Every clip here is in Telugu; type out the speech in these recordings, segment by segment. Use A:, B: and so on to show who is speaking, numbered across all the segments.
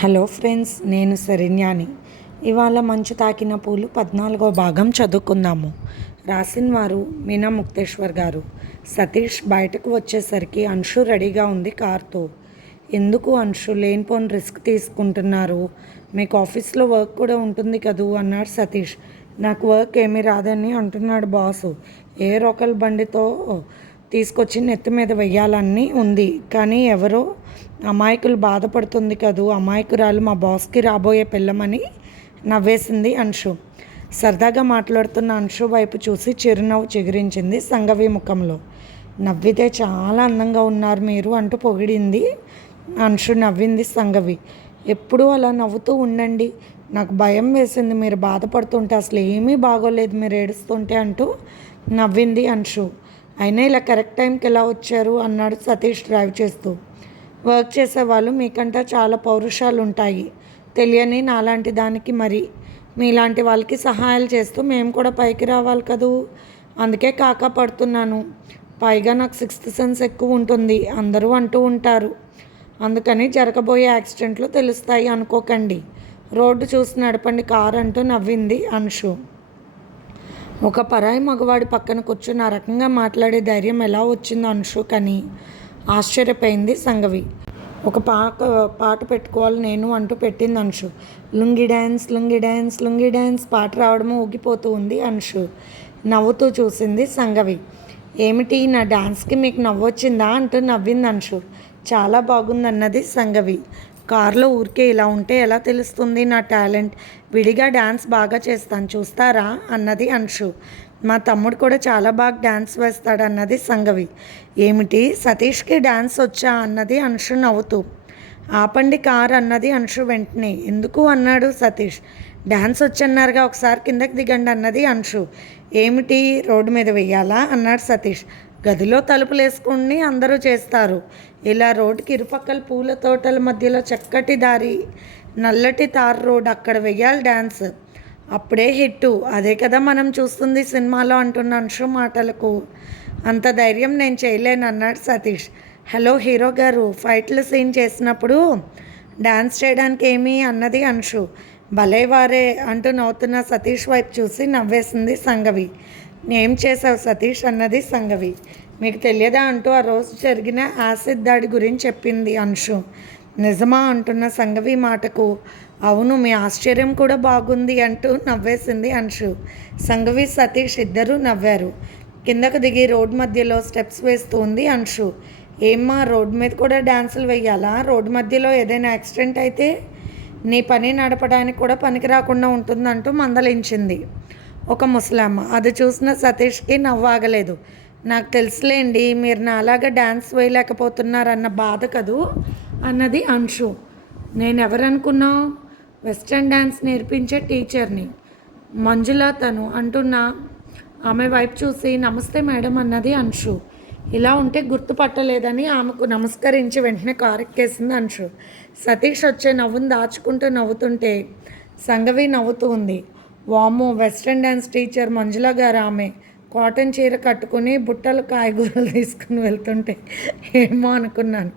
A: హలో ఫ్రెండ్స్ నేను శరణ్యాని. ఇవాళ మంచు తాకిన పూలు పద్నాలుగో భాగం చదువుకుందాము. రాసిన వారు మీనా ముక్తేశ్వర్ గారు. సతీష్ బయటకు వచ్చేసరికి అంశు రెడీగా ఉంది కార్తో. ఎందుకు అంశు లేనిపోని రిస్క్ తీసుకుంటున్నారు? మీకు ఆఫీస్లో వర్క్ కూడా ఉంటుంది కదూ? అన్నాడు సతీష్. నాకు వర్క్ ఏమీ రాదని అంటున్నాడు బాసు. ఏ రొకల్ బండితో తీసుకొచ్చి నెత్తి మీద వెయ్యాలని ఉంది. కానీ ఎవరో అమాయకులు బాధపడుతుంది కదూ అమాయకురాలు మా బాస్కి రాబోయే పిల్లమని నవ్వేసింది అంశు. సరదాగా మాట్లాడుతున్న అంశు వైపు చూసి చిరునవ్వు చిగురించింది సంగవి ముఖంలో. నవ్వితే చాలా అందంగా ఉన్నారు మీరు అంటూ పొగిడింది అంశు నవ్వింది సంగవి. ఎప్పుడూ అలా నవ్వుతూ ఉండండి. నాకు భయం వేసింది మీరు బాధపడుతుంటే అసలు ఏమీ బాగోలేదు మీరు ఏడుస్తుంటే అంటూ నవ్వింది అంశు. అయినా ఇలా కరెక్ట్ టైంకి ఎలా వచ్చారు? అన్నాడు సతీష్ డ్రైవ్ చేస్తూ. వర్క్ చేసేవాళ్ళు మీకంటే చాలా పౌరుషాలు ఉంటాయి తెలియని నాలాంటి దానికి మరి. మీలాంటి వాళ్ళకి సహాయాలు చేస్తూ మేము కూడా పైకి రావాలి కదూ? అందుకే కాకా పడుతున్నాను. పైగా నాకు సిక్స్త్ సెన్స్ ఎక్కువ ఉంటుంది అందరూ అంటూ ఉంటారు. అందుకని జరగబోయే యాక్సిడెంట్లు తెలుస్తాయి అనుకోకండి. రోడ్డు చూసి నడపండి. కార్ అంటూ నవ్వింది అంశు. ఒక పరాయి మగవాడి పక్కన కూర్చుని ఆ రకంగా మాట్లాడే ధైర్యం ఎలా వచ్చిందో అంశు కానీ? ఆశ్చర్యపోయింది సంగవి. ఒక పాట పాట పెట్టుకోవాలి నేను అంటూ పెట్టింది Anshu. Lungi dance lungi dance lungi dance పాట రావడము ఊగిపోతూ ఉంది అంశు. నవ్వుతూ చూసింది సంగవి. ఏమిటి నా డాన్స్కి మీకు నవ్వొచ్చిందా అంటూ నవ్వింది అంశు. చాలా బాగుందన్నది సంగవి. కారులో ఊరికే ఇలా ఉంటే ఎలా తెలుస్తుంది నా టాలెంట్? విడిగా డ్యాన్స్ బాగా చేస్తాను చూస్తారా? అన్నది అంశు. మా తమ్ముడు కూడా చాలా బాగా డ్యాన్స్ వేస్తాడు అన్నది సంగవి. ఏమిటి? సతీష్కి డ్యాన్స్ వచ్చా అన్నది అంశు నవ్వుతూ. ఆపండి కార్ అన్నది అంశు వెంటనే. ఎందుకు అన్నాడు సతీష్. డ్యాన్స్ వచ్చన్నారుగా ఒకసారి కిందకి దిగండి అన్నది అంశు ఏమిటి? రోడ్డు మీద వెయ్యాలా? అన్నాడు సతీష్. గదిలో తలుపులు వేసుకుని అందరూ చేస్తారు. ఇలా రోడ్డుకి ఇరుపక్కల పూల తోటల మధ్యలో చక్కటి దారి నల్లటి తార్ రోడ్ అక్కడ వెయ్యాలి డ్యాన్స్ అప్పుడే హిట్టు. అదే కదా మనం చూస్తుంది సినిమాలో అంటున్న అంశు మాటలకు. అంత ధైర్యం నేను చేయలేను అన్నాడు సతీష్. హలో హీరో గారు ఫైట్లు సీన్ చేసినప్పుడు డ్యాన్స్ చేయడానికి ఏమి అన్నది అంశు. భలే వారే అంటూ నవ్వుతున్న సతీష్ వైపు చూసి నవ్వేసింది సంగవి. ఏం చేసావు సతీష్? అన్నది సంగవి. మీకు తెలియదా? అంటూ ఆ రోజు జరిగిన యాసిడ్ దాడి గురించి చెప్పింది అంశు. నిజమా? అంటున్న సంగవి మాటకు. అవును మీ ఆశ్చర్యం కూడా బాగుంది అంటూ నవ్వేసింది అంశు. సంఘవి సతీష్ ఇద్దరూ నవ్వారు. కిందకు దిగి రోడ్ మధ్యలో స్టెప్స్ వేస్తూ ఉంది అంశు. ఏమ్మా రోడ్ మీద కూడా డ్యాన్సులు వేయాలా రోడ్ మధ్యలో ఏదైనా యాక్సిడెంట్ అయితే నీ పని నడపడానికి కూడా పనికి రాకుండా ఉంటుందంటూ మందలించింది. ఒక ముసలమ్మ అది చూసిన సతీష్కి నవ్వాగలేదు. నాకు తెలుసులేండి మీరు నాలాగా డ్యాన్స్ వేయలేకపోతున్నారన్న బాధ కదూ? అన్నది అంశు. నేను ఎవరనుకున్నావు వెస్ట్రన్ డ్యాన్స్ నేర్పించే టీచర్ని. మంజుల తను అంటున్నా ఆమె వైపు చూసి నమస్తే మేడం అన్నది అంశు. ఇలా ఉంటే గుర్తుపట్టలేదని ఆమెకు నమస్కరించి వెంటనే కారెక్కేసింది అంశు. సతీష్ వచ్చే నవ్వును దాచుకుంటూ నవ్వుతుంటే సంగవి నవ్వుతూ ఉంది. వాము వెస్ట్రన్ డ్యాన్స్ టీచర్ మంజుల గారు ఆమె. కాటన్ చీర కట్టుకుని బుట్టలు కాయగూరలు తీసుకుని వెళ్తుంటే ఏమో అనుకున్నాను.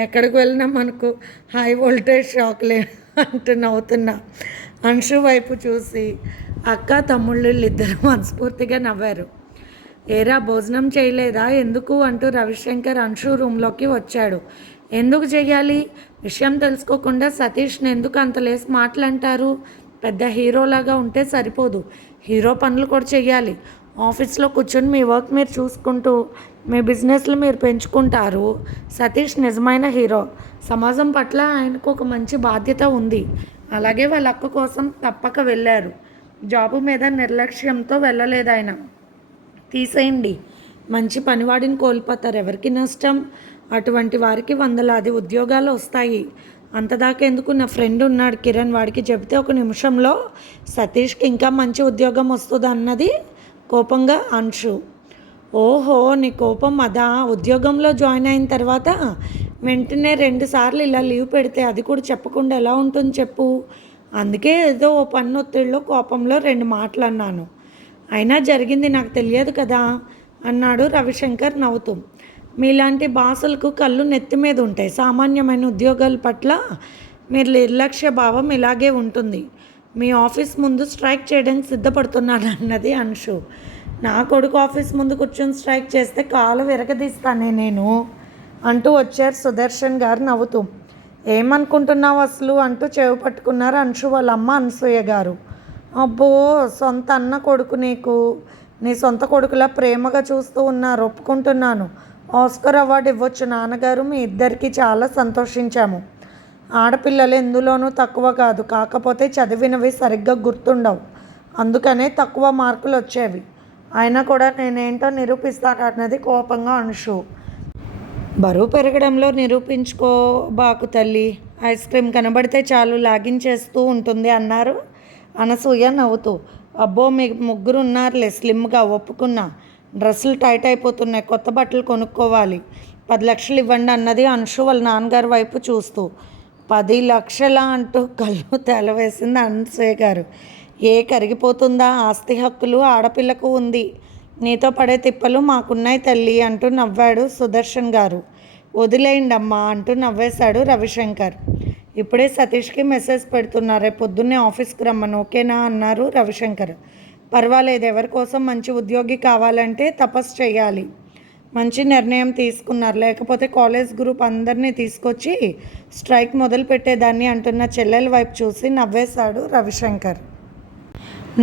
A: ఎక్కడికి వెళ్ళినా మనకు హై వోల్టేజ్ షాక్లే అంటూ నవ్వుతున్నా అంశు వైపు చూసి అక్క తమ్ముళ్ళు ఇద్దరు మనస్ఫూర్తిగా నవ్వారు. ఏరా భోజనం చేయలేదా? ఎందుకు? అంటూ రవిశంకర్ అంశు రూమ్లోకి వచ్చాడు. ఎందుకు చేయాలి విషయం తెలుసుకోకుండా సతీష్ని ఎందుకు అంత లేసి మాటలంటారు పెద్ద హీరోలాగా ఉంటే సరిపోదు. హీరో పనులు కూడా చేయాలి ఆఫీస్లో కూర్చొని మీ వర్క్ మీరు చూసుకుంటూ మీ బిజినెస్లు మీరు పెంచుకుంటారు. సతీష్ నిజమైన హీరో. సమాజం పట్ల ఆయనకు ఒక మంచి బాధ్యత ఉంది. అలాగే వాళ్ళ అక్క కోసం తప్పక వెళ్ళారు. జాబు మీద నిర్లక్ష్యంతో వెళ్ళలేదు ఆయన. తీసేయండి. మంచి పనివాడిని కోల్పోతారు. ఎవరికి నష్టం? అటువంటి వారికి వందలాది ఉద్యోగాలు వస్తాయి. అంతదాకా ఎందుకు నా ఫ్రెండ్ ఉన్నాడు కిరణ్? వాడికి చెబితే ఒక నిమిషంలో సతీష్కి ఇంకా మంచి ఉద్యోగం వస్తుంది అన్నది కోపంగా అంశు. ఓహో నీ కోపం అదా? ఉద్యోగంలో జాయిన్ అయిన తర్వాత వెంటనే రెండు సార్లు ఇలా లీవ్ పెడితే అది కూడా చెప్పకుండా ఎలా ఉంటుంది చెప్పు? అందుకే ఏదో ఓ పన్ను ఒత్తిడిలో కోపంలో రెండు మాటలు అన్నాను అయినా జరిగింది నాకు తెలియదు కదా? అన్నాడు రవిశంకర్ నవ్వుతూ. మీలాంటి బాసులకు కళ్ళు నెత్తి మీద ఉంటాయి. సామాన్యమైన ఉద్యోగాల పట్ల మీరు నిర్లక్ష్య భావం ఇలాగే ఉంటుంది. మీ ఆఫీస్ ముందు స్ట్రైక్ చేయడానికి సిద్ధపడుతున్నాను అన్నది అంశు. నా కొడుకు ఆఫీస్ ముందు కూర్చొని స్ట్రైక్ చేస్తే కాలు విరగదీస్తానే నేను అంటూ వచ్చారు సుదర్శన్ గారు నవ్వుతూ. ఏమనుకుంటున్నావు అసలు? అంటూ చెవి పట్టుకున్నారు అంశు వాళ్ళ అమ్మ అనసూయ గారు. అబ్బో సొంత అన్న కొడుకు నీకు. నీ సొంత కొడుకులా ప్రేమగా చూస్తూ ఉన్నారు ఒప్పుకుంటున్నాను. ఆస్కర్ అవార్డు ఇవ్వచ్చు నాన్నగారు మీ ఇద్దరికీ చాలా సంతోషించాము. ఆడపిల్లలు ఎందులోనూ తక్కువ కాదు. కాకపోతే చదివినవి సరిగ్గా గుర్తుండవు. అందుకనే తక్కువ మార్కులు వచ్చేవి. అయినా కూడా నేనేంటో నిరూపిస్తానన్నది కోపంగా అనుషు. బరువు పెరగడంలో నిరూపించుకోబాకు తల్లి. ఐస్ క్రీమ్ కనబడితే చాలు లాగించేస్తూ ఉంటుంది అన్నారు. అనసూయ నవ్వుతూ అబ్బో మీ ముగ్గురు ఉన్నారులే స్లిమ్గా ఒప్పుకున్నా. డ్రెస్సులు టైట్ అయిపోతున్నాయి కొత్త బట్టలు కొనుక్కోవాలి. పది లక్షలు ఇవ్వండి అన్నది అంశు వాళ్ళ నాన్నగారి వైపు చూస్తూ. పది లక్షల అంటూ కళ్ళు తెలవేసింది అనసూయ గారు. ఏ కరిగిపోతుందా? ఆస్తి హక్కులు ఆడపిల్లకు ఉంది. నీతో పడే తిప్పలు మాకున్నాయి తల్లి అంటూ నవ్వాడు సుదర్శన్ గారు. వదిలేయండమ్మా అంటూ నవ్వేశాడు రవిశంకర్. ఇప్పుడే సతీష్కి మెసేజ్ పెడుతున్నారు రేపు పొద్దున్నే ఆఫీస్కి రమ్మను ఓకేనా? అన్నారు రవిశంకర్. పర్వాలేదు ఎవరి కోసం మంచి ఉద్యోగి కావాలంటే తపస్సు చేయాలి. మంచి నిర్ణయం తీసుకున్నారు. లేకపోతే కాలేజ్ గ్రూప్ అందరినీ తీసుకొచ్చి స్ట్రైక్ మొదలు పెట్టేదాన్ని అంటున్న చెల్లెల వైపు చూసి నవ్వేశాడు రవిశంకర్.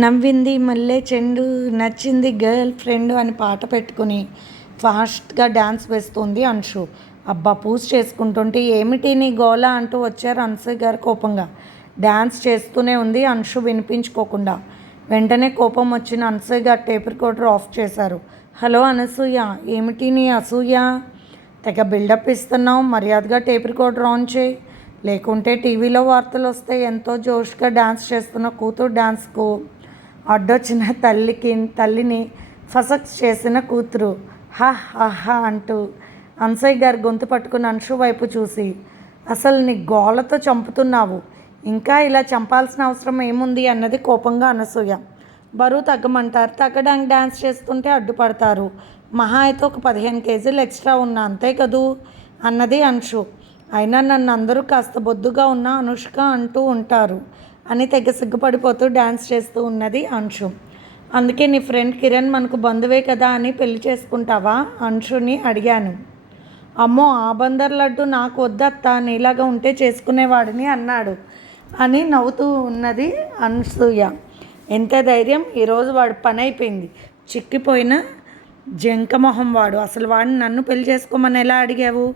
A: నవ్వింది మళ్ళీ చెండు నచ్చింది గర్ల్ ఫ్రెండ్ అని పాట పెట్టుకుని ఫాస్ట్గా డ్యాన్స్ వేస్తుంది అంశు. అబ్బా పూజ చేసుకుంటుంటే ఏమిటి నీ గోల అంటూ వచ్చారు అనసూయ గారు కోపంగా. డ్యాన్స్ చేస్తూనే ఉంది అంశు వినిపించుకోకుండా. వెంటనే కోపం వచ్చిన అనసూయ గారు టేప్ రికార్డర్ ఆఫ్ చేశారు. హలో అనసూయ ఏమిటి నీ అసూయ? తెగ బిల్డప్ ఇస్తున్నావు మర్యాదగా టేప్ రికార్డర్ ఆన్ చేయి. లేకుంటే టీవీలో వార్తలు వస్తే ఎంతో జోష్గా డ్యాన్స్ చేస్తున్న కూతురు డ్యాన్స్కు అడ్డొచ్చిన తల్లికి తల్లిని ఫసక్స్ చేసిన కూతురు. హా హా అంటూ అన్సయ్య గారు గొంతు పట్టుకుని అంశు వైపు చూసి అసలు నీ గోలతో చంపుతున్నావు. ఇంకా ఇలా చంపాల్సిన అవసరం ఏముంది అన్నది కోపంగా అనసూయ. బరువు తగ్గమంటారు. తగ్గడానికి డ్యాన్స్ చేస్తుంటే అడ్డుపడతారు. మహా అయితే ఒక పదిహేను కేజీలు ఎక్స్ట్రా ఉన్నా అంతే కదూ? అన్నది అంశు. అయినా నన్ను అందరూ కాస్త బొద్దుగా ఉన్న అనుష్క అంటూ ఉంటారు. అని తెగ సిగ్గుపడిపోతూ డ్యాన్స్ చేస్తూ ఉన్నది అంశు. అందుకే నీ ఫ్రెండ్ కిరణ్ మనకు బంధువే కదా అని పెళ్ళి చేసుకుంటావా? అంశుని అడిగాను. అమ్మో ఆ బందర్ లడ్డు నాకు వద్దత్తా. నీలాగా ఉంటే చేసుకునేవాడిని అన్నాడు. అని నవ్వుతూ ఉన్నది అనసూయ. ఎంత ధైర్యం! ఈరోజు వాడు పని అయిపోయింది చిక్కిపోయిన జంకమొహం వాడు. అసలు వాడిని నన్ను పెళ్ళి చేసుకోమని ఎలా అడిగావు?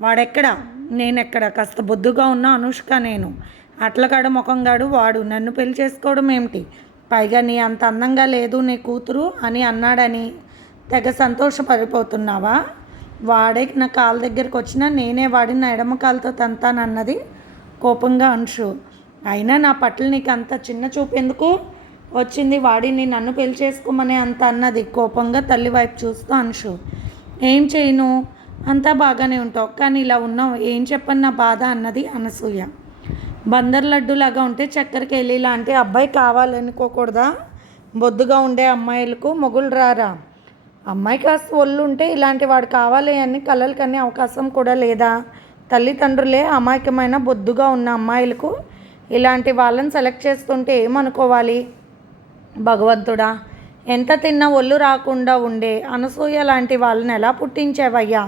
A: వాడెక్కడ? నేనెక్కడ? కాస్త బొద్దుగా ఉన్న అనుష్క నేను. అట్లకాడ ముఖంగాడు వాడు. నన్ను పెళ్ళి చేసుకోవడం ఏమిటి? పైగా నీ అంత అందంగా లేదు నీ కూతురు అని అన్నాడని తెగ సంతోషపడిపోతున్నావా? వాడే నా కాళ్ళ దగ్గరికి వచ్చినా నేనే వాడిని నా ఎడమ కాలుతో తంతానన్నది కోపంగా అంశు. అయినా నా పట్ల నీకు అంత చిన్న చూపు ఎందుకు? వచ్చింది వాడిని నన్ను పెళ్ళి చేసుకోమని అంత అన్నది కోపంగా తల్లి వైపు చూస్తూ అంశు ఏం చేయను? అంతా బాగానే ఉంటావు కానీ ఇలా ఉన్నావు ఏం చెప్పని నా బాధ అన్నది అనసూయ. బందర్ లడ్డులాగా ఉంటే చక్కెరకి వెళ్ళి లాంటి అబ్బాయి కావాలనుకోకూడదా? బొద్దుగా ఉండే అమ్మాయిలకు మొగులు రారా? అమ్మాయి కాస్త ఒళ్ళు ఉంటే ఇలాంటి వాడు కావాలి అని కలలు కనే అవకాశం కూడా లేదా? తల్లిదండ్రులే అమాయకమైన బొద్దుగా ఉన్న అమ్మాయిలకు ఇలాంటి వాళ్ళని సెలెక్ట్ చేస్తుంటే ఏమనుకోవాలి? భగవంతుడా ఎంత తిన్నా ఒళ్ళు రాకుండా ఉండే అనసూయ లాంటి వాళ్ళని ఎలా పుట్టించావయ్యా?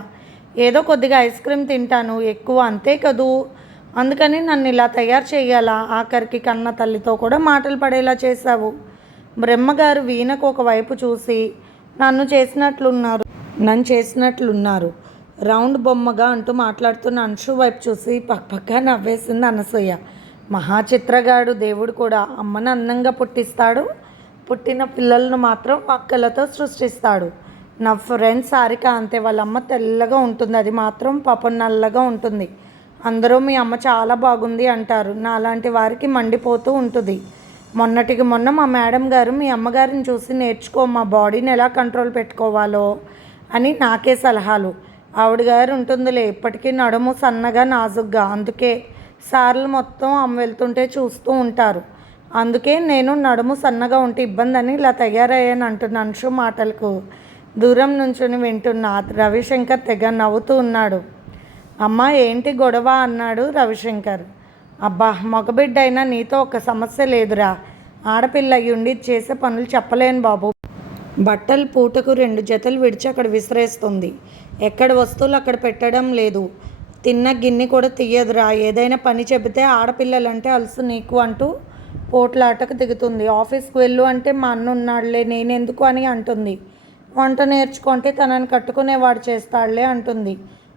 A: ఏదో కొద్దిగా ఐస్ క్రీమ్ తింటాను ఎక్కువ అంతే కదూ? అందుకని నన్ను ఇలా తయారు చేయాలా? ఆఖరికి కన్న తల్లితో కూడా మాటలు పడేలా చేశావు. బ్రహ్మగారు వీణకు ఒకవైపు చూసి నన్ను చేసినట్లున్నారు నన్ను చేసినట్లున్నారు. రౌండ్ బొమ్మగా అంటూ మాట్లాడుతున్న అంశు వైపు చూసి పక్కపక్క నవ్వేసింది అనసూయ. మహాచిత్రగాడు దేవుడు కూడా అమ్మను అందంగా పుట్టిస్తాడు. పుట్టిన పిల్లలను మాత్రం పక్కలతో సృష్టిస్తాడు. నా ఫ్రెండ్ సారిక అంతే వాళ్ళ అమ్మ తెల్లగా ఉంటుంది. అది మాత్రం పాపం నల్లగా ఉంటుంది. అందరూ మీ అమ్మ చాలా బాగుంది అంటారు. నా అలాంటి వారికి మండిపోతూ ఉంటుంది. మొన్నటికి మొన్న మా మేడం గారు మీ అమ్మగారిని చూసి నేర్చుకో మా బాడీని ఎలా కంట్రోల్ పెట్టుకోవాలో అని నాకే సలహాలు. ఆవిడ గారు ఉంటుందిలే ఇప్పటికీ నడుము సన్నగా నాజుగ్గా. అందుకే సార్లు మొత్తం అమ్మ వెళ్తుంటే చూస్తూ ఉంటారు. అందుకే నేను నడుము సన్నగా ఉంటే ఇబ్బంది అని ఇలా తయారయ్యాను అంటున్న అంశు మాటలకు. దూరం నుంచుని వింటున్న రవిశంకర్ తెగ నవ్వుతూ ఉన్నాడు. అమ్మ ఏంటి గొడవ? అన్నాడు రవిశంకర్. అబ్బా మగబిడ్డ అయినా నీతో ఒక సమస్య లేదురా. ఆడపిల్ల ఉండి చేసే పనులు చెప్పలేను బాబు. బట్టలు పూటకు రెండు జతలు విడిచి అక్కడ విసిరేస్తుంది. ఎక్కడ వస్తువులు అక్కడ పెట్టడం లేదు. తిన్న గిన్నె కూడా తీయదురా. ఏదైనా పని చెబితే ఆడపిల్లలంటే అలసు నీకు అంటూ పోట్లాటకు దిగుతుంది. ఆఫీస్కి వెళ్ళు అంటే మా అన్న ఉన్నాడులే నేనెందుకు అని అంటుంది. వంట నేర్చుకుంటే తనని కట్టుకునేవాడు చేస్తాడులే అంటుంది.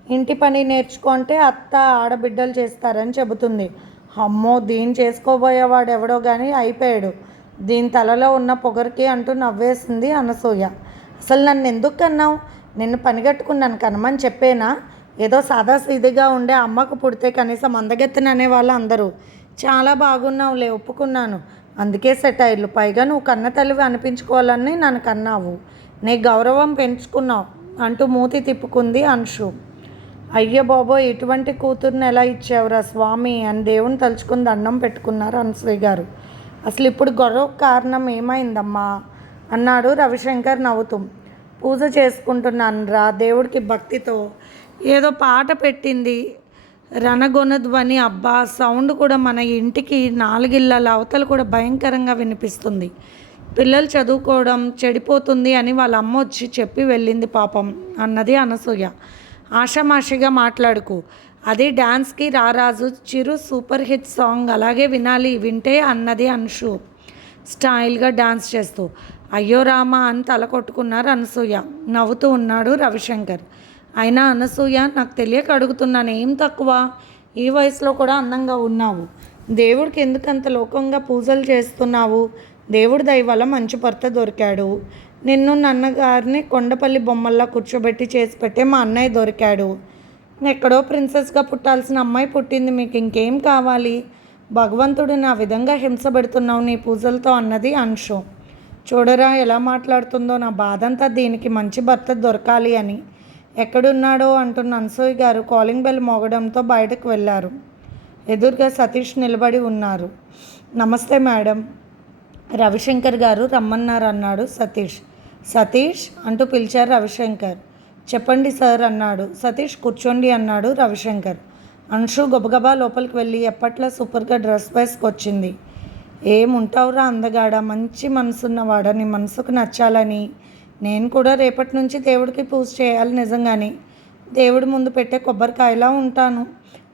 A: ఇంటి పని నేర్చుకుంటే అత్త ఆడబిడ్డలు చేస్తారని చెబుతుంది. అమ్మో దీన్ని చేసుకోబోయేవాడు ఎవడో కానీ అయిపోయాడు. దీని తలలో ఉన్న పొగరికి అంటూ నవ్వేసింది అనసూయ. అసలు నన్ను ఎందుకు కన్నావు నిన్ను పనిగట్టుకున్నాను కనమని చెప్పేనా? ఏదో సాదాసీదిగా ఉండే అమ్మకు పుడితే కనీసం అందగెత్తన అనేవాళ్ళు అందరూ చాలా బాగున్నావులే ఒప్పుకున్నాను. అందుకే సెటైర్లు పైగా నువ్వు కన్న తల్లివి అనిపించుకోవాలని నన్ను కన్నావు. నీ గౌరవం పెంచుకున్నావు అంటూ మూతి తిప్పుకుంది అంశు. అయ్యో బాబో ఇటువంటి కూతుర్ని ఎలా ఇచ్చావురా స్వామి అని దేవుని తలుచుకుని దండం పెట్టుకున్నారు అనసూయ గారు. అసలు ఇప్పుడు గొడవ కారణం ఏమైందమ్మా? అన్నాడు రవిశంకర్ నవ్వుతూ. పూజ చేసుకుంటున్నాను రా దేవుడికి భక్తితో. ఏదో పాట పెట్టింది. రణగొనధ్వని అబ్బా సౌండ్ కూడా మన ఇంటికి నాలుగిళ్ళ అవతలు కూడా భయంకరంగా వినిపిస్తుంది. పిల్లలు చదువుకోవడం చెడిపోతుంది అని వాళ్ళ అమ్మ వచ్చి చెప్పి వెళ్ళింది పాపం అన్నది అనసూయ. ఆషామాషిగా మాట్లాడుకు. అది డ్యాన్స్కి రారాజు చిరు సూపర్ హిట్ సాంగ్ అలాగే వినాలి వింటే అన్నది అంశు స్టైల్గా డాన్స్ చేస్తూ. అయ్యో రామా అని తల కొట్టుకున్నారు అనసూయ. నవ్వుతూ ఉన్నాడు రవిశంకర్. అయినా అనసూయ నాకు తెలియక అడుగుతున్నాను ఏం తక్కువ? ఈ వయసులో కూడా అందంగా ఉన్నావు. దేవుడికి ఎందుకు అంత లోకంగా పూజలు చేస్తున్నావు? దేవుడి దయ వల్ల మంచి భర్త దొరికాడు. నిన్ను నన్నగారిని కొండపల్లి బొమ్మల్లా కూర్చోబెట్టి చేసి పెట్టే మా అన్నయ్య దొరికాడు. ఎక్కడో ప్రిన్సెస్గా పుట్టాల్సిన అమ్మాయి పుట్టింది మీకు ఇంకేం కావాలి? భగవంతుడు నా విధంగా హింస పెడుతున్నావు నీ పూజలతో అన్నది అంశం. చూడరా ఎలా మాట్లాడుతుందో నా బాధంతా దీనికి మంచి భర్త దొరకాలి అని. ఎక్కడున్నాడో అంటున్న అన్సూయ్ గారు కాలింగ్ బెల్ మోగడంతో బయటకు వెళ్ళారు ఎదురుగా సతీష్ నిలబడి ఉన్నారు. నమస్తే మేడం. రవిశంకర్ గారు రమ్మన్నారు అన్నాడు సతీష్. సతీష్ అంటూ పిలిచారు రవిశంకర్. చెప్పండి సార్ అన్నాడు. సతీష్ కూర్చోండి అన్నాడు రవిశంకర్. అంశు గబగబా లోపలికి వెళ్ళి ఎప్పట్లా సూపర్గా డ్రెస్ వేసుకొచ్చింది ఏముంటావురా అందగాడ? మంచి మనసున్నవాడ నీ మనసుకు నచ్చాలని నేను కూడా రేపటి నుంచి దేవుడికి పూజ చేయాలి నిజంగానే. దేవుడి ముందు పెట్టే కొబ్బరికాయలా ఉంటాను.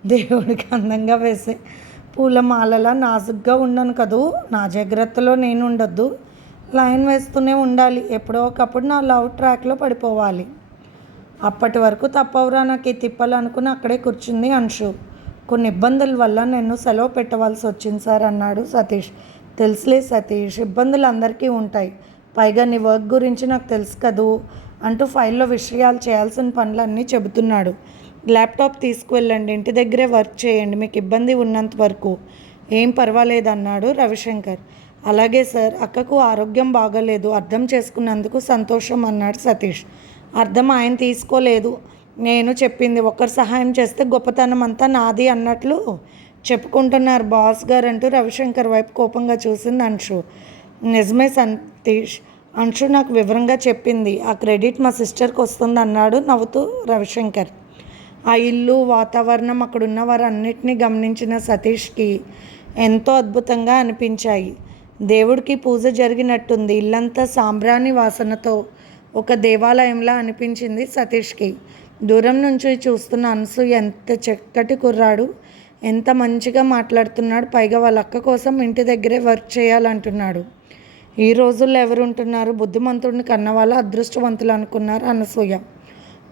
A: దేవుడికి అందంగా వేసే పూలమాలలా నాజుగ్గా ఉండను కదూ. నా జాగ్రత్తలో నేను ఉండొద్దు. లైన్ వేస్తూనే ఉండాలి. ఎప్పుడో ఒకప్పుడు నా లవ్ ట్రాక్లో పడిపోవాలి. అప్పటి వరకు తప్పవురా నాకు ఈ తిప్పలు అనుకుని అక్కడే కూర్చుంది అంశు. కొన్ని ఇబ్బందుల వల్ల నేను సెలవు పెట్టవలసి వచ్చింది సార్ అన్నాడు సతీష్. తెలుసులే సతీష్ ఇబ్బందులు అందరికీ ఉంటాయి. పైగా నీ వర్క్ గురించి నాకు తెలుసు కదూ అంటూ ఫైల్లో విషయాలు చేయాల్సిన పనులన్నీ చెబుతున్నాడు. ల్యాప్టాప్ తీసుకువెళ్ళండి ఇంటి దగ్గరే వర్క్ చేయండి మీకు ఇబ్బంది ఉన్నంత వరకు. ఏం పర్వాలేదు అన్నాడు రవిశంకర్. అలాగే సార్ అక్కకు ఆరోగ్యం బాగలేదు అర్థం చేసుకున్నందుకు సంతోషం అన్నాడు సతీష్. అర్థం ఆయన తీసుకోలేదు. నేను చెప్పింది ఒకరు సహాయం చేస్తే గొప్పతనం అంతా నాది అన్నట్లు చెప్పుకుంటున్నారు బాస్ గారు అంటూ రవిశంకర్ వైపు కోపంగా చూసింది అంశు. నిజమే సతీష్. అంశు నాకు వివరంగా చెప్పింది ఆ క్రెడిట్ మా సిస్టర్కి వస్తుంది అన్నాడు నవ్వుతూ రవిశంకర్. ఆ ఇల్లు వాతావరణం అక్కడున్న వారన్నిటినీ గమనించిన సతీష్కి ఎంతో అద్భుతంగా అనిపించాయి. దేవుడికి పూజ జరిగినట్టుంది ఇల్లంతా సాంబ్రాణి వాసనతో ఒక దేవాలయంలా అనిపించింది సతీష్కి. దూరం నుంచి చూస్తున్న అనసు ఎంత చక్కటి కుర్రాడు ఎంత మంచిగా మాట్లాడుతున్నాడు పైగా వాళ్ళ అక్క కోసం ఇంటి దగ్గరే వర్క్ చేయాలంటున్నాడు. ఈ రోజుల్లో ఎవరు ఉంటున్నారు బుద్ధిమంతుడిని కన్నవాళ్ళు అదృష్టవంతులు అనుకున్నారు అనసూయ.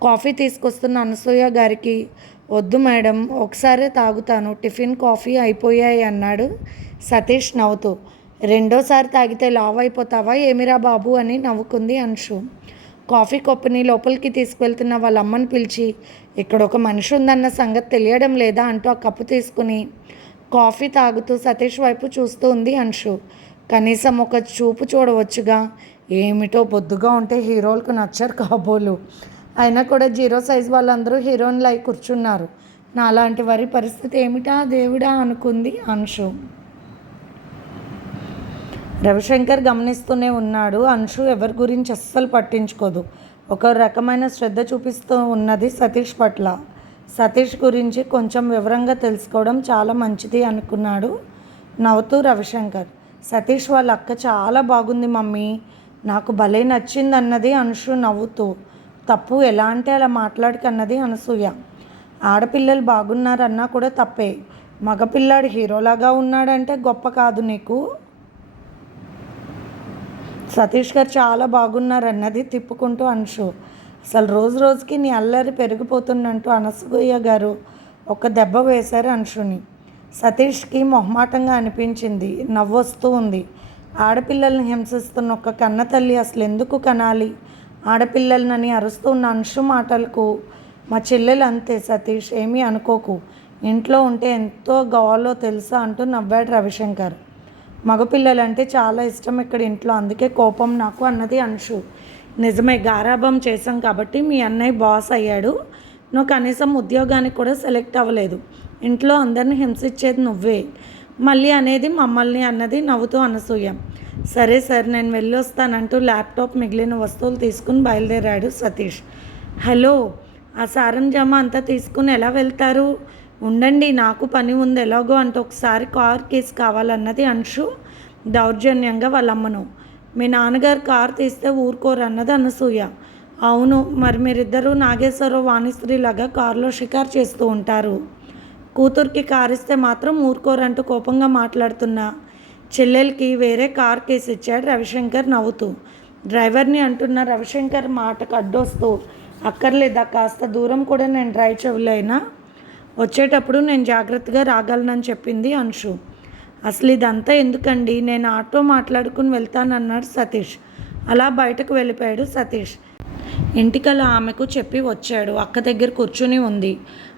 A: కాఫీ తీసుకొస్తున్న అనసూయ గారికి వద్దు మేడం ఒకసారే తాగుతాను టిఫిన్ కాఫీ అయిపోయాయి అన్నాడు సతీష్ నవ్వుతూ. రెండోసారి తాగితే లావ్ అయిపోతావా ఏమిరా బాబు? అని నవ్వుకుంది అంశు. కాఫీ కప్పుని లోపలికి తీసుకువెళ్తున్న వాళ్ళ అమ్మని పిలిచి ఇక్కడ ఒక మనిషి ఉందన్న సంగతి తెలియడం లేదా? అంటూ ఆ కప్పు తీసుకుని కాఫీ తాగుతూ సతీష్ వైపు చూస్తూ ఉంది అంశు. కనీసం ఒక చూపు చూడవచ్చుగా. ఏమిటో బొద్దుగా ఉంటే హీరోలకు నచ్చరు కాబోలు. అయినా కూడా జీరో సైజ్ వాళ్ళందరూ హీరోయిన్లు అయి కూర్చున్నారు. నాలాంటి వారి పరిస్థితి ఏమిటా దేవుడా అనుకుంది అంశు. రవిశంకర్ గమనిస్తూనే ఉన్నాడు. అంశు ఎవరి గురించి అస్సలు పట్టించుకోదు. ఒక రకమైన శ్రద్ధ చూపిస్తూ ఉన్నది సతీష్ పట్ల. సతీష్ గురించి కొంచెం వివరంగా తెలుసుకోవడం చాలా మంచిది అనుకున్నాడు నవ్వుతూ రవిశంకర్. సతీష్ వాళ్ళ అక్క చాలా బాగుంది మమ్మీ. నాకు భలే నచ్చింది అన్నది అనుషు నవ్వుతూ. తప్పు ఎలా అంటే అలా మాట్లాడకన్నది అనసూయ. ఆడపిల్లలు బాగున్నారన్నా కూడా తప్పే. మగపిల్లాడు హీరోలాగా ఉన్నాడంటే గొప్ప కాదు నీకు? సతీష్ గారు చాలా బాగున్నారన్నది తిప్పుకుంటూ అంశు అసలు రోజు రోజుకి నీ అల్లరి పెరిగిపోతుందంటూ అనసూయ గారు ఒక దెబ్బ వేశారు అంశుని సతీష్కి మొహమాటంగా అనిపించింది. నవ్వొస్తూ ఉంది. ఆడపిల్లల్ని హింసిస్తున్న ఒక కన్న తల్లి అసలు ఎందుకు కనాలి? ఆడపిల్లలనని అరుస్తూ ఉన్న అంశు మాటలకు మా చెల్లెలు అంతే సతీష్ ఏమీ అనుకోకు. ఇంట్లో ఉంటే ఎంతో గవాలో తెలుసా అంటూ నవ్వాడు రవిశంకర్. మగపిల్లలంటే చాలా ఇష్టం ఇక్కడ ఇంట్లో అందుకే కోపం నాకు అన్నది అంశు నిజమే గారాభం చేసాం కాబట్టి మీ అన్నయ్య బాస్ అయ్యాడు. నువ్వు కనీసం ఉద్యోగానికి కూడా సెలెక్ట్ అవ్వలేదు. ఇంట్లో అందరిని హింసించేది నువ్వే. మళ్ళీ అనేది మమ్మల్ని అన్నది నవ్వుతూ అనసూయ. సరే సార్ నేను వెళ్ళొస్తానంటూ ల్యాప్టాప్ మిగిలిన వస్తువులు తీసుకుని బయలుదేరాడు సతీష్. హలో ఆ సారం జామ అంతా తీసుకుని ఎలా వెళ్తారు? ఉండండి నాకు పని ఉంది ఎలాగో అంటే ఒకసారి కార్ కేసు కావాలన్నది అంశు దౌర్జన్యంగా వాళ్ళమ్మను. మీ నాన్నగారు కార్ తీస్తే ఊరుకోరు అన్నది అనసూయ. అవును మరి మీరిద్దరూ నాగేశ్వరరావు వాణిశ్రీలాగా కారులో షికారు చేస్తూ ఉంటారు. కూతురికి కార్ ఇస్తే మాత్రం ఊరుకోరంటూ కోపంగా మాట్లాడుతున్నా. చెల్లెలకి వేరే కార్ కేసు ఇచ్చాడు రవిశంకర్ నవ్వుతూ. డ్రైవర్ని అంటున్న రవిశంకర్ మాటకు అడ్డొస్తూ అక్కర్లేదా కాస్త దూరం కూడా నేను డ్రైవ్ చెవులైనా వచ్చేటప్పుడు నేను జాగ్రత్తగా రాగలనని చెప్పింది అంశు. అసలు ఇదంతా ఎందుకండి? నేను ఆటో మాట్లాడుకుని వెళ్తానన్నాడు సతీష్. అలా బయటకు వెళ్ళిపోయాడు సతీష్. ఇంటికల ఆమెకు చెప్పి వచ్చాడు. అక్క దగ్గర కూర్చుని ఉంది.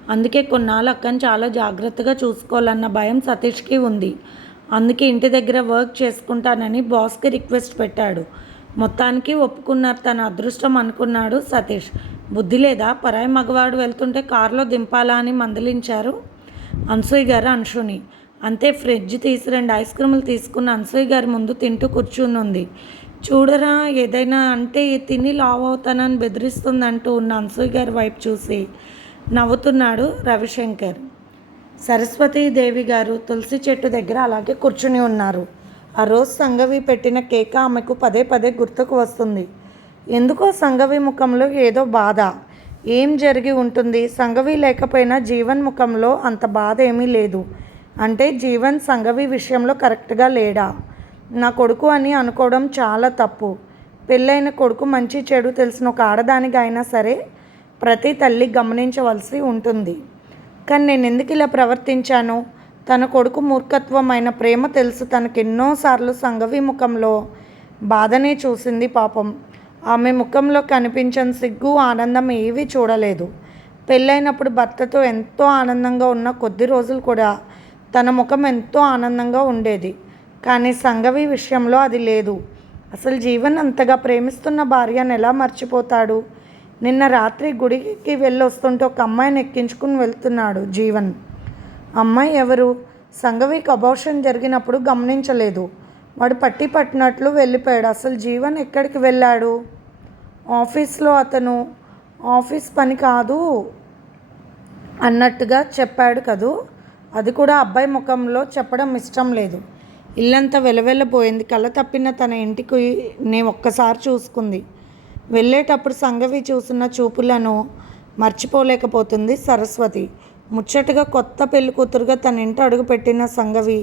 A: అందుకే కొన్నాళ్ళు అక్కని చాలా జాగ్రత్తగా చూసుకోవాలన్న భయం సతీష్కి ఉంది. అందుకే ఇంటి దగ్గర వర్క్ చేసుకుంటానని బాస్కి రిక్వెస్ట్ పెట్టాడు. మొత్తానికి ఒప్పుకున్నారు తన అదృష్టం అనుకున్నాడు సతీష్. బుద్ధి లేదా? పరాయి మగవాడు వెళ్తుంటే కారులో దింపాలా అని మందలించారు అన్సూయ్ గారు అంశుని అంతే ఫ్రిడ్జ్ తీసి రెండు ఐస్ క్రీములు తీసుకున్న అన్సూయ్ గారి ముందు తింటూ కూర్చుని ఉంది చూడరా ఏదైనా అంటే తిని లావ్ అవుతానని బెదిరిస్తుందంటూ ఉన్న అన్సూయ్ గారి వైపు చూసి నవ్వుతున్నాడు రవిశంకర్. సరస్వతీదేవి గారు తులసి చెట్టు దగ్గర అలాగే కూర్చుని ఉన్నారు. ఆ రోజు సంగవి పెట్టిన కేక ఆమెకు పదే పదే గుర్తుకు వస్తుంది. ఎందుకో సంగవి ముఖంలో ఏదో బాధ. ఏం జరిగి ఉంటుంది? సంగవి లేకపోయినా జీవన్ ముఖంలో అంత బాధ ఏమీ లేదు. అంటే జీవన్ సంగవి విషయంలో కరెక్ట్గా లేడా? నా కొడుకు అని అనుకోవడం చాలా తప్పు. పెళ్ళైన కొడుకు మంచి చెడు తెలిసిన ఒక ఆడదానికి అయినా సరే ప్రతి తల్లి గమనించవలసి ఉంటుంది. కానీ నేను ఎందుకు ఇలా ప్రవర్తించాను? తన కొడుకు మూర్ఖత్వమైన ప్రేమ తెలుసు. తనకు ఎన్నోసార్లు సంగవి ముఖంలో బాధనే చూసింది పాపం. ఆమె ముఖంలో కనిపించని సిగ్గు ఆనందం ఏవీ చూడలేదు. పెళ్ళైనప్పుడు భర్తతో ఎంతో ఆనందంగా ఉన్న కొద్ది రోజులు కూడా తన ముఖం ఎంతో ఆనందంగా ఉండేది. కానీ సంఘవి విషయంలో అది లేదు. అసలు జీవన్ అంతగా ప్రేమిస్తున్న భార్యను ఎలా మర్చిపోతాడు? నిన్న రాత్రి గుడికి వెళ్ళొస్తుంటే ఒక అమ్మాయిని ఎక్కించుకుని వెళ్తున్నాడు జీవన్. అమ్మాయి ఎవరు? సంఘవికి అబోషన్ జరిగినప్పుడు గమనించలేదు. వాడు పట్టి పట్టినట్లు వెళ్ళిపోయాడు. అసలు జీవన్ ఎక్కడికి వెళ్ళాడు? ఆఫీస్లో అతను ఆఫీస్ పని కాదు అన్నట్టుగా చెప్పాడు కదూ? అది కూడా అబ్బాయి ముఖంలో చెప్పడం ఇష్టం లేదు. ఇల్లంతా వెలవెల్లబోయింది కళ్ళ తప్పిన తన ఇంటికి నేను ఒక్కసారి చూసుకుంది. వెళ్ళేటప్పుడు సంగవి చూసిన చూపులను మర్చిపోలేకపోతుంది సరస్వతి. ముచ్చటగా కొత్త పెళ్ళి కూతురుగా తన ఇంటి అడుగుపెట్టిన సంగవి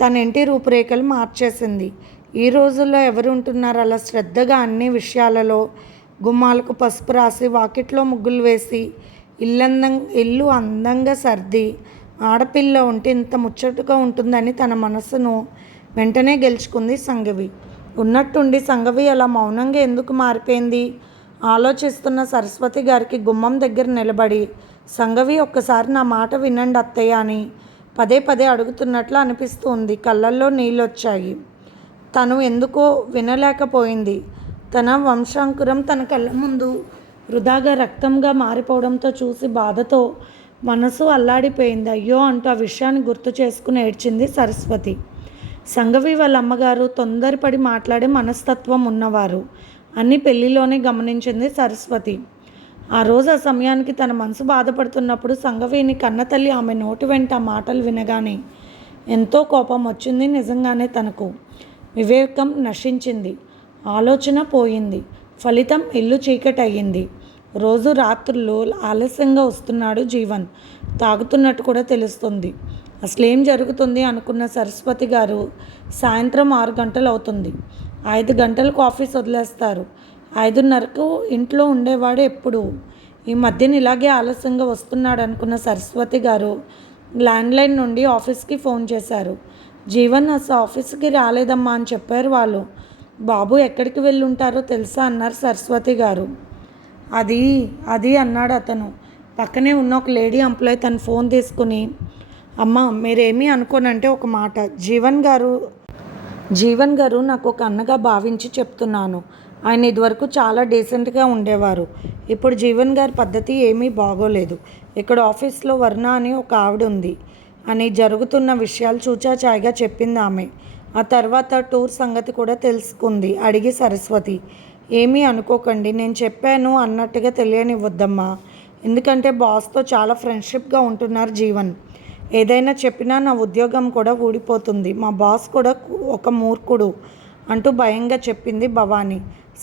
A: తన ఇంటి రూపురేఖలు మార్చేసింది. ఈ రోజుల్లో ఎవరు ఉంటున్నారు అలా శ్రద్ధగా అన్ని విషయాలలో గుమ్మాలకు పసుపు రాసి వాకిట్లో ముగ్గులు వేసి ఇల్లందం ఇల్లు అందంగా సర్ది ఆడపిల్ల ఉంటే ఇంత ముచ్చటగా ఉంటుందని తన మనసును వెంటనే గెలుచుకుంది సంగవి. ఉన్నట్టుండి సంగవి అలా మౌనంగా ఎందుకు మారిపోయింది? ఆలోచిస్తున్న సరస్వతి గారికి గుమ్మం దగ్గర నిలబడి సంగవి ఒక్కసారి నా మాట వినండి అత్తయ్య అని పదే పదే అడుగుతున్నట్లు అనిపిస్తుంది. కళ్ళల్లో నీళ్ళొచ్చాయి. తను ఎందుకో వినలేకపోయింది. తన వంశాంకురం తన కళ్ళ ముందు వృధాగా రక్తంగా మారిపోవడంతో చూసి బాధతో మనసు అల్లాడిపోయింది. అయ్యో అంటూ ఆ విషయాన్ని గుర్తు చేసుకుని ఏడ్చింది సరస్వతి. సంగవి వాళ్ళ అమ్మగారు తొందరపడి మాట్లాడే మనస్తత్వం ఉన్నవారు అన్ని పెళ్ళిలోనే గమనించింది సరస్వతి. ఆ రోజు ఆ సమయానికి తన మనసు బాధపడుతున్నప్పుడు సంగవేణి కన్నతల్లి ఆమె నోటి వెంట ఆ మాటలు వినగానే ఎంతో కోపం వచ్చింది నిజంగానే తనకు. వివేకం నశించింది. ఆలోచన పోయింది. ఫలితం ఇల్లు చీకటయ్యింది రోజు రాత్రుల్లో ఆలస్యంగా వస్తున్నాడు జీవన్. తాగుతున్నట్టు కూడా తెలుస్తుంది. అసలు ఏం జరుగుతుంది అనుకున్న సరస్వతి గారు సాయంత్రం ఆరు గంటలు అవుతుంది. ఐదు గంటలకు ఆఫీస్ వదిలేస్తారు. ఐదున్నరకు ఇంట్లో ఉండేవాడు ఎప్పుడు? ఈ మధ్యన ఇలాగే ఆలస్యంగా వస్తున్నాడు అనుకున్న సరస్వతి గారు ల్యాండ్లైన్ నుండి ఆఫీస్కి ఫోన్ చేశారు. జీవన్ అసలు ఆఫీస్కి రాలేదమ్మా అని చెప్పారు వాళ్ళు. బాబు ఎక్కడికి వెళ్ళి ఉంటారో తెలుసా అన్నారు సరస్వతి గారు. అది అది అన్నాడు అతను. పక్కనే ఉన్న ఒక లేడీ ఎంప్లాయ్ తన ఫోన్ తీసుకుని అమ్మ మీరేమీ అనుకోనంటే ఒక మాట. జీవన్ గారు జీవన్ గారు నాకు ఒక అన్నగా భావించి చెప్తున్నాను. ఆయన ఇదివరకు చాలా డీసెంట్గా ఉండేవారు. ఇప్పుడు జీవన్ గారి పద్ధతి ఏమీ బాగోలేదు. ఇక్కడ ఆఫీస్లో వర్ణ అని ఒక ఆవిడ ఉంది అని జరుగుతున్న విషయాలు చూచాచాయిగా చెప్పింది ఆమె. ఆ తర్వాత టూర్ సంగతి కూడా తెలుసుకుంది. అడిగి సరస్వతి ఏమీ అనుకోకండి నేను చెప్పాను అన్నట్టుగా తెలియనివ్వద్దమ్మా. ఎందుకంటే బాస్తో చాలా ఫ్రెండ్షిప్గా ఉంటున్నారు జీవన్. ఏదైనా చెప్పినా నా ఉద్యోగం కూడా ఊడిపోతుంది. మా బాస్ కూడా ఒక మూర్ఖుడు అంటూ భయంగా చెప్పింది భవానీ.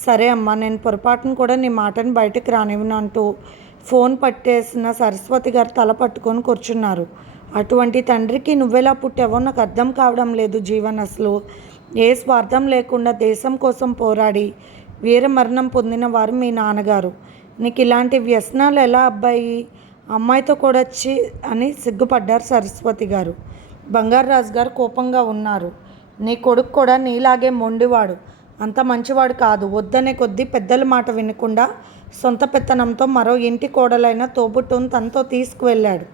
A: సరే అమ్మా నేను పొరపాటును కూడా నీ మాటను బయటకు రానివ్వను అంటూ ఫోన్ పట్టేసిన సరస్వతి గారు తల పట్టుకొని కూర్చున్నారు. అటువంటి తండ్రికి నువ్వెలా పుట్టావో నాకు అర్థం కావడం లేదు జీవన్ అసలు. ఏ స్వార్థం లేకుండా దేశం కోసం పోరాడి వీరమరణం పొందిన వారు మీ నాన్నగారు. నీకు ఇలాంటి వ్యసనాలు ఎలా అబ్బాయి? అమ్మాయితో కూడా వచ్చి అని సిగ్గుపడ్డారు సరస్వతి గారు. బంగారరాజు గారు కోపంగా ఉన్నారు. నీ కొడుకు కూడా నీలాగే మొండివాడు. అంత మంచివాడు కాదు. వద్దనే కొద్దీ పెద్దల మాట వినకుండా సొంత పెత్తనంతో మరో ఇంటి కోడలైన తోబుట్టును తనతో తీసుకువెళ్ళాడు.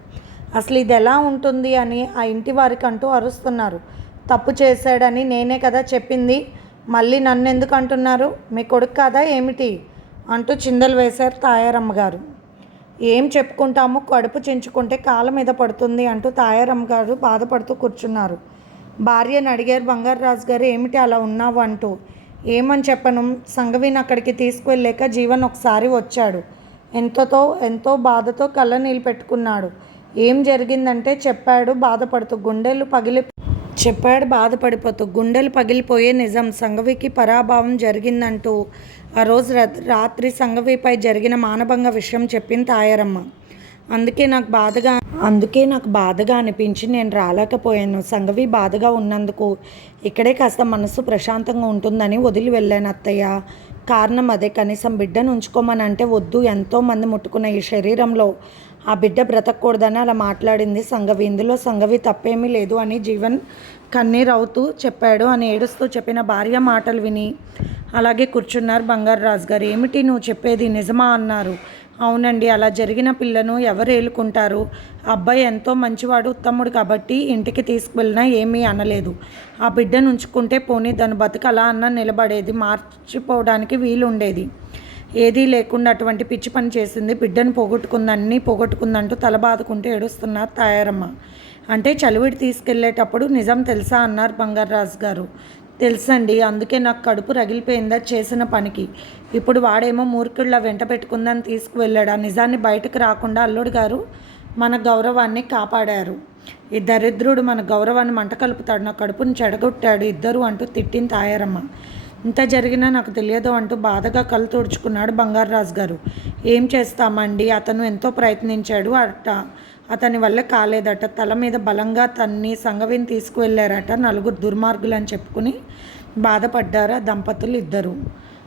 A: అసలు ఇది ఎలా ఉంటుంది అని ఆ ఇంటి వారికి అంటూ అరుస్తున్నారు. తప్పు చేశాడని నేనే కదా చెప్పింది. మళ్ళీ నన్ను ఎందుకు అంటున్నారు? మీ కొడుకు కాదా ఏమిటి? అంటూ చిందలు వేశారు తాయారమ్మ గారు. ఏం చెప్పుకుంటాము కడుపు చించుకుంటే కాళ్ళ మీద పడుతుంది అంటూ తాయారమ్మ గారు బాధపడుతూ కూర్చున్నారు. భార్యను అడిగారు బంగారరాజు గారు ఏమిటి అలా ఉన్నావు? అంటూ ఏమని చెప్పను సంగవిని అక్కడికి తీసుకువెళ్ళాక జీవన్ ఒకసారి వచ్చాడు. ఎంతతో ఎంతో బాధతో కళ్ళ నీళ్ళు పెట్టుకున్నాడు. ఏం జరిగిందంటే చెప్పాడు బాధపడుతూ గుండెలు పగిలి చెప్పాడు బాధపడిపోతూ గుండెలు పగిలిపోయే నిజం సంగవికి పరాభావం జరిగిందంటూ ఆ రోజు రాత్రి సంగవిపై జరిగిన మానభంగ విషయం చెప్పింది తాయారమ్మ. అందుకే నాకు బాధగా అందుకే నాకు బాధగా అనిపించి నేను రాలేకపోయాను. సంగవి బాధగా ఉన్నందుకు ఇక్కడే కాస్త మనసు ప్రశాంతంగా ఉంటుందని వదిలి వెళ్ళాను అత్తయ్య. కారణం అదే కనీసం బిడ్డను ఉంచుకోమని అంటే వద్దు ఎంతోమంది ముట్టుకున్న ఈ శరీరంలో ఆ బిడ్డ బ్రతకూడదని అలా మాట్లాడింది సంగవి. ఇందులో సంగవి తప్పేమీ లేదు అని జీవన్ కన్నీరవుతూ చెప్పాడు. అని ఏడుస్తూ చెప్పిన భార్య మాటలు విని అలాగే కూర్చున్నారు బంగారు రాజు గారు ఏమిటి నువ్వు చెప్పేది నిజమా అన్నారు. అవునండి అలా జరిగిన పిల్లను ఎవరు ఏలుకుంటారు? అబ్బాయి ఎంతో మంచివాడు ఉత్తముడు కాబట్టి ఇంటికి తీసుకువెళ్ళినా ఏమీ అనలేదు. ఆ బిడ్డను ఉంచుకుంటే పోనీ దాని బతుకు అలా అన్న నిలబడేది మార్చిపోవడానికి వీలు ఉండేది ఏదీ లేకుండా అటువంటి పిచ్చి పని చేసింది. బిడ్డను పోగొట్టుకుందన్నీ పోగొట్టుకుందంటూ తల బాదుకుంటూ ఏడుస్తున్నారు తాయారమ్మ. అంటే చలివిడి తీసుకెళ్ళేటప్పుడు నిజం తెలుసా అన్నారు బంగారరాజు గారు తెలుసండి అందుకే నాకు కడుపు రగిలిపోయిందా చేసిన పనికి. ఇప్పుడు వాడేమో మూర్ఖుళ్ళ వెంట పెట్టుకుందని తీసుకువెళ్ళాడు? ఆ నిజాన్ని బయటకు రాకుండా అల్లుడు గారు మన గౌరవాన్ని కాపాడారు. ఈ దరిద్రుడు మన గౌరవాన్ని మంట కలుపుతాడు. నా కడుపుని చెడగొట్టాడు ఇద్దరు అంటూ తిట్టిన తాయారమ్మ. ఇంత జరిగినా నాకు తెలియదు అంటూ బాధగా కళ్ళు తుడుచుకున్నాడు బంగారాజు గారు. ఏం చేస్తామండి? అతను ఎంతో ప్రయత్నించాడు అట్ట అతని వల్ల కాలేదట. తల మీద బలంగా తన్ని సంగవిని తీసుకువెళ్ళారట నలుగురు దుర్మార్గులు అని చెప్పుకుని బాధపడ్డారు ఆ దంపతులు ఇద్దరు.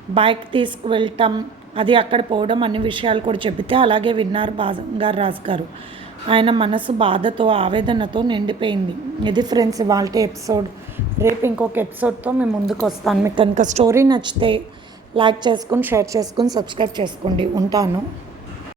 A: బైక్ తీసుకువెళ్ళటం అది అక్కడ పోవడం అన్ని విషయాలు కూడా చెబితే అలాగే విన్నారు బంగారు రాజు గారు ఆయన మనసు బాధతో ఆవేదనతో నిండిపోయింది. ఇది ఫ్రెండ్స్ ఇవాళ ఎపిసోడ్. రేపు ఇంకొక ఎపిసోడ్తో మేము ముందుకు వస్తాను. మీకు కనుక స్టోరీ నచ్చితే లైక్ చేసుకుని షేర్ చేసుకుని సబ్స్క్రైబ్ చేసుకోండి. ఉంటాను.